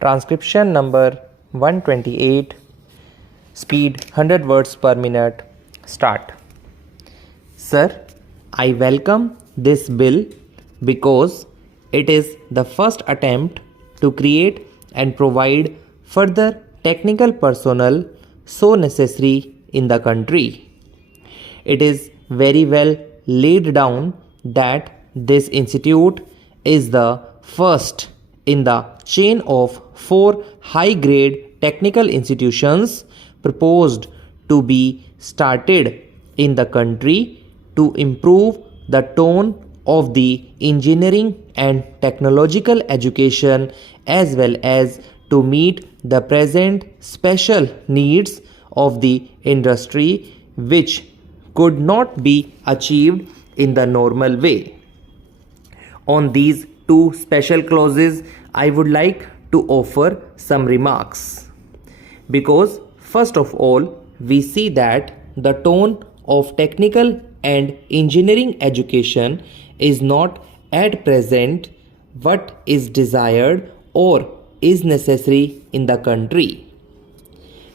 Transcription number 128, speed 100 words per minute. Start. Sir, I welcome this bill because it is the first attempt to create and provide further technical personnel so necessary in the country. It is very well laid down that this institute is the first in the chain of 4 high-grade technical institutions proposed to be started in the country to improve the tone of the engineering and technological education as well as to meet the present special needs of the industry which could not be achieved in the normal way. On these 2 special clauses, I would like to offer some remarks. Because first of all, we see that the tone of technical and engineering education is not at present what is desired or is necessary in the country.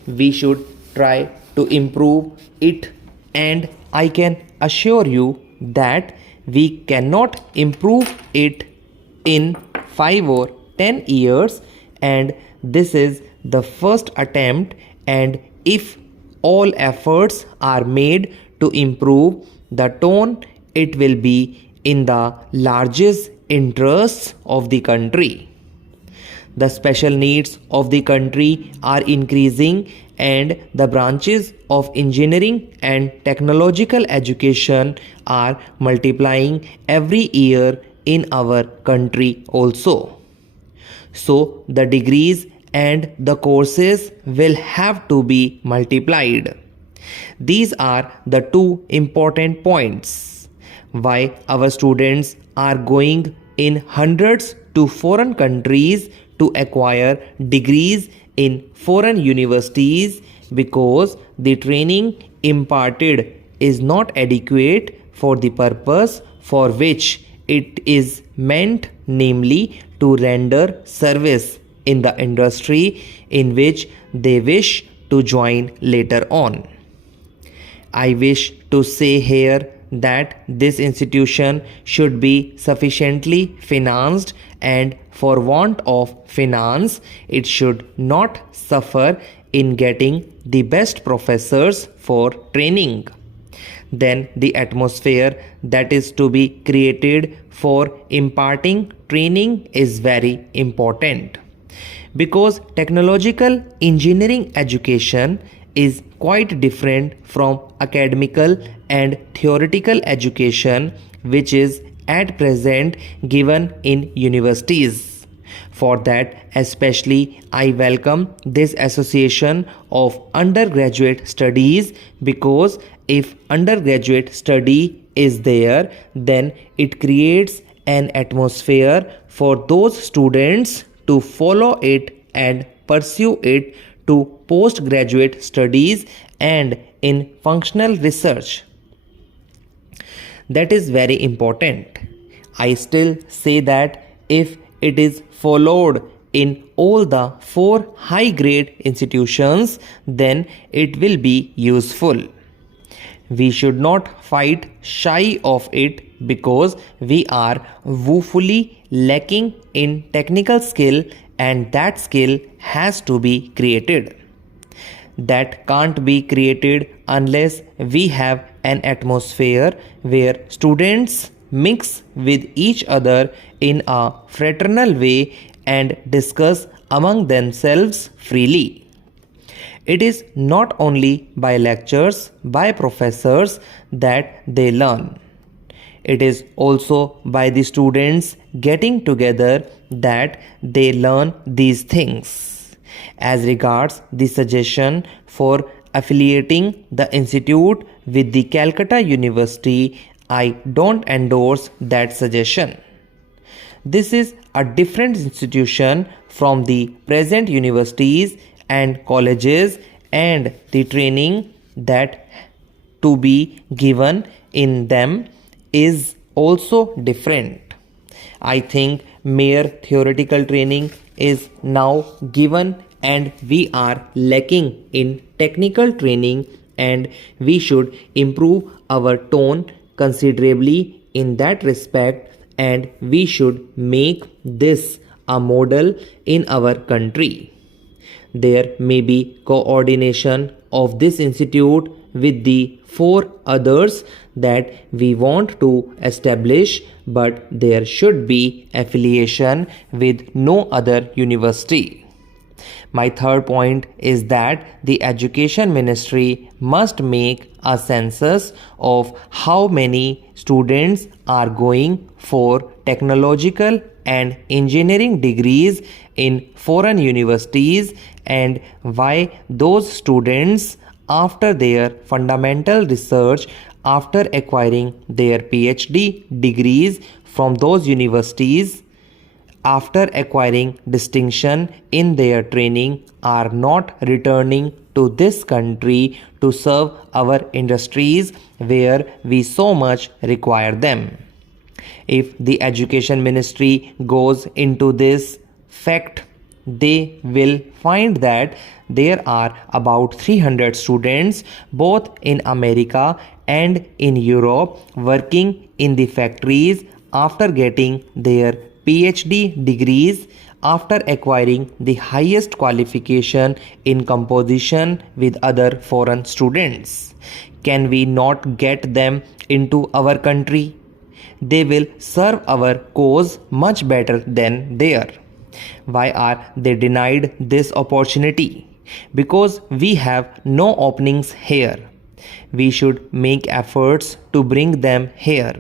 We should try to improve it, and I can assure you that we cannot improve it in 5 or 10 years, and this is the first attempt, and if all efforts are made to improve the tone, it will be in the largest interests of the country. The special needs of the country are increasing, and the branches of engineering and technological education are multiplying every year in our country also. So the degrees and the courses will have to be multiplied. These are the 2 important points why our students are going in hundreds to foreign countries to acquire degrees in foreign universities, because the training imparted is not adequate for the purpose for which it is meant, namely to render service in the industry in which they wish to join later on. I wish to say here that this institution should be sufficiently financed, and for want of finance, it should not suffer in getting the best professors for training. Then the atmosphere that is to be created for imparting training is very important, because technological engineering education is quite different from academical and theoretical education which is at present given in universities. For that especially I welcome this association of undergraduate studies, because if undergraduate study is there, then it creates an atmosphere for those students to follow it and pursue it to postgraduate studies and in functional research. That is very important. I still say that if it is followed in all the 4 high-grade institutions, then it will be useful. We should not fight shy of it, because we are woefully lacking in technical skill, and that skill has to be created. That can't be created unless we have an atmosphere where students mix with each other in a fraternal way and discuss among themselves freely. It is not only by lectures by professors that they learn. It is also by the students getting together that they learn these things. As regards the suggestion for affiliating the institute with the Calcutta University, I don't endorse that suggestion. This is a different institution from the present universities and colleges, and the training that to be given in them is also different. I think mere theoretical training is now given and we are lacking in technical training, and we should improve our tone considerably in that respect, and we should make this a model in our country. There may be coordination of this institute with the 4 others that we want to establish, but there should be affiliation with no other university. My third point is that the Education Ministry must make a census of how many students are going for technological and engineering degrees in foreign universities, and why those students, after their fundamental research, after acquiring their PhD degrees from those universities, after acquiring distinction in their training, are not returning to this country to serve our industries where we so much require them. If the Education Ministry goes into this fact, they will find that there are about 300 students both in America and in Europe working in the factories after getting their PhD degrees, after acquiring the highest qualification in composition with other foreign students. Can we not get them into our country? They will serve our cause much better than there. Why are they denied this opportunity? Because we have no openings here. We should make efforts to bring them here.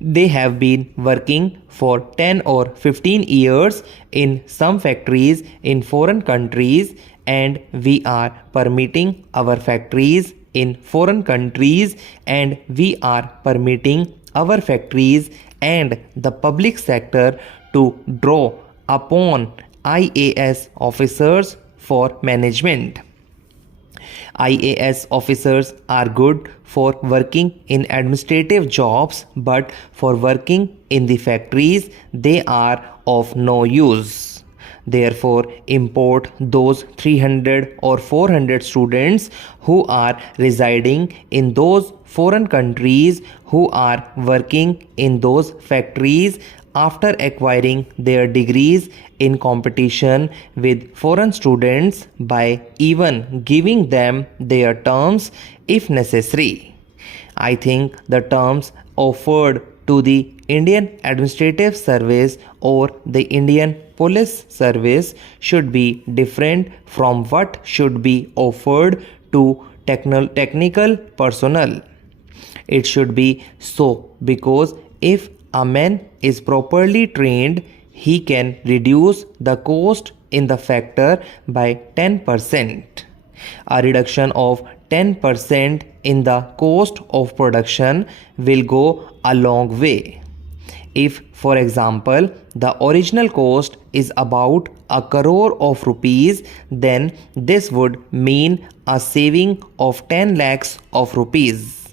They have been working for 10 or 15 years in some factories in foreign countries, and we are permitting our factories in foreign countries, and we are permitting our factories and the public sector to draw upon IAS officers for management. IAS officers are good for working in administrative jobs, but for working in the factories, they are of no use. Therefore, import those 300 or 400 students who are residing in those foreign countries, who are working in those factories after acquiring their degrees in competition with foreign students, by even giving them their terms if necessary. I think the terms offered to the Indian Administrative Service or the Indian Police Service should be different from what should be offered to technical personnel. It should be so, because if a man is properly trained, he can reduce the cost in the factor by 10%. A reduction of 10% in the cost of production will go a long way. If, for example, the original cost is about 1 crore of rupees, then this would mean a saving of 10 lakhs of rupees.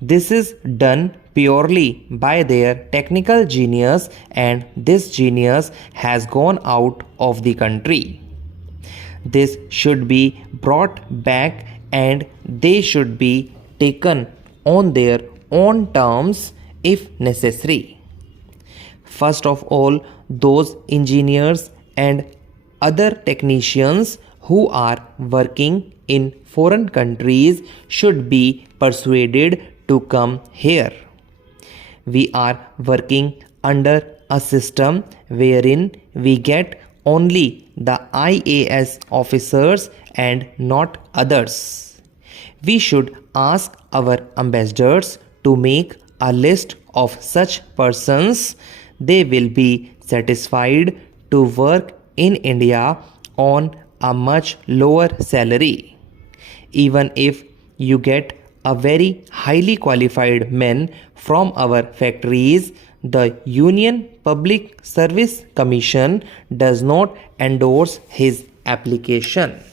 This is done purely by their technical genius, and this genius has gone out of the country. This should be brought back, and they should be taken on their own terms if necessary. First of all, those engineers and other technicians who are working in foreign countries should be persuaded to come here. We are working under a system wherein we get only the IAS officers and not others. We should ask our ambassadors to make a list of such persons. They will be satisfied to work in India on a much lower salary. Even if you get a very highly qualified men from our factories, the Union Public Service Commission does not endorse his application.